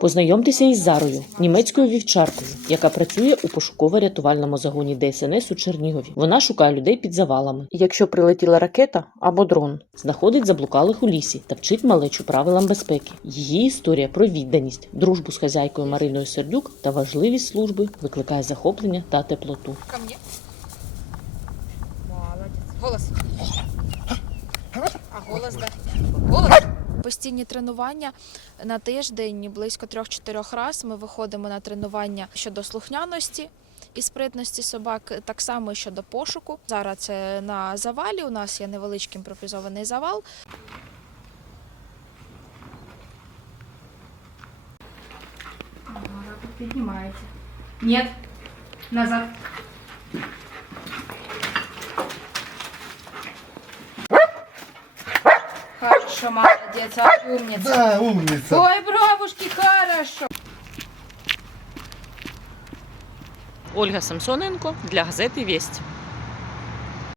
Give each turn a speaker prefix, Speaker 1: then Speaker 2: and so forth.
Speaker 1: Познайомтеся із Зарою, німецькою вівчаркою, яка працює у пошуково-рятувальному загоні ДСНС у Чернігові. Вона шукає людей під завалами. Якщо прилетіла ракета або дрон, знаходить заблукалих у лісі та вчить малечу правилам безпеки. Її історія про відданість, дружбу з хазяйкою Мариною Сердюк та важливість служби викликає захоплення та теплоту.
Speaker 2: Молодець. Голос. А голос, да.
Speaker 3: Постійні тренування на тиждень близько 3-4 разів ми виходимо на тренування щодо слухняності і спритності собак, так само і щодо пошуку. Зараз це на завалі. У нас є невеличкий імпровізований завал.
Speaker 2: Піднімається. Нет. Назад. Хорошо, молодец, а умница.
Speaker 4: Да, умница.
Speaker 2: Ой, бровушки, хорошо.
Speaker 1: Ольга Самсоненко для газети Вість.